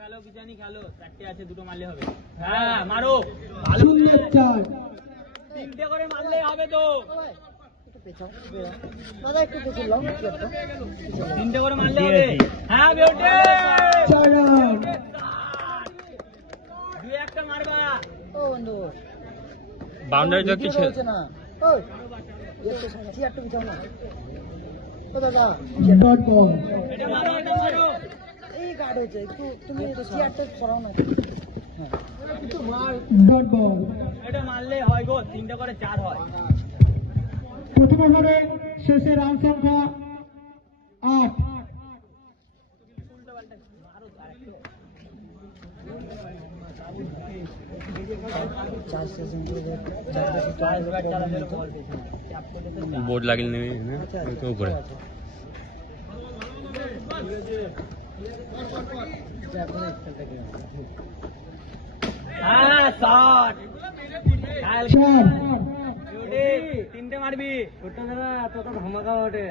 খেলো কিজানি খেলো, চারটে আছে, দুটো মারলে হবে। হ্যাঁ মারো, ভালো তিনটে করে মারলে হবে তো। তিনটে করে মারলে হবে। হ্যাঁ বেউটে দুই একটা মারবা। ও বন্ধু বাউন্ডারি তো কিছু না। ও একটু সাথী একটু বিছাও না। ও দাদা এটা মারো, এটা মারো। এই গার্ড হচ্ছে একটু, তুমি চেয়ারটা সরাও না। এটা মারলে হয় গো, তিনটে করে চার হয়। প্রথম ওভারে শেষে রান সংখ্যা 8। बोर्ड लागेल नहीं है ना तो ऊपर है। হ্যাঁ শট তিনটে মারবি। ধামাকা ওঠে।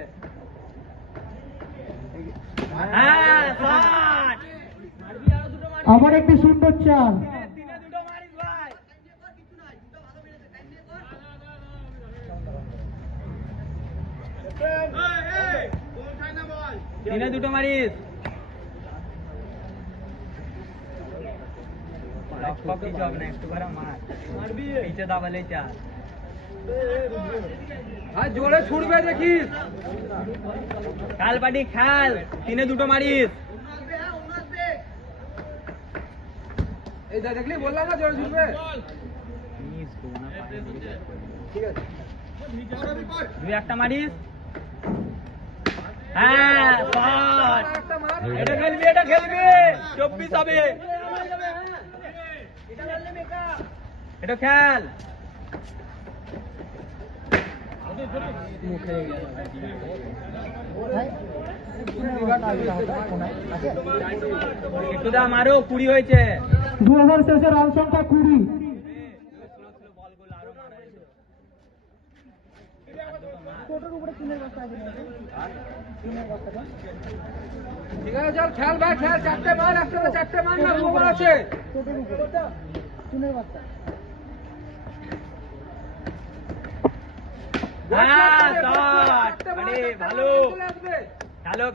হ্যাঁ শট মারবি, আরো দুটো মারবি। আবার একটি সুন্দর চার। তিনে দুটো মারিস ভাই। তিনে দুটো মারিস। কিছু হবে না, একটু করে মার, মারবি নিচে দাবালে চার। জোরে ছুটবে দেখিস। খেল পাটি খেল, তিনে দুটো মারিস। এই দেখলি বললাম না জোরে ছুটবে। ঠিক আছে দুই একটা মারিস। হ্যাঁ শট এটা খেলবি, এটা খেলবি, 24 হবে। এটা খেল। একটু দা মারো, 20 হয়েছে। 2 ওভার শেষে রান সংখ্যা 20। ঠিক আছে চল খেল ভাই, খেল। চারটে মার একসাথে, চারটে মার না, ওভার আছে। হ্যাঁ শট, আরে ভালো, ভালো।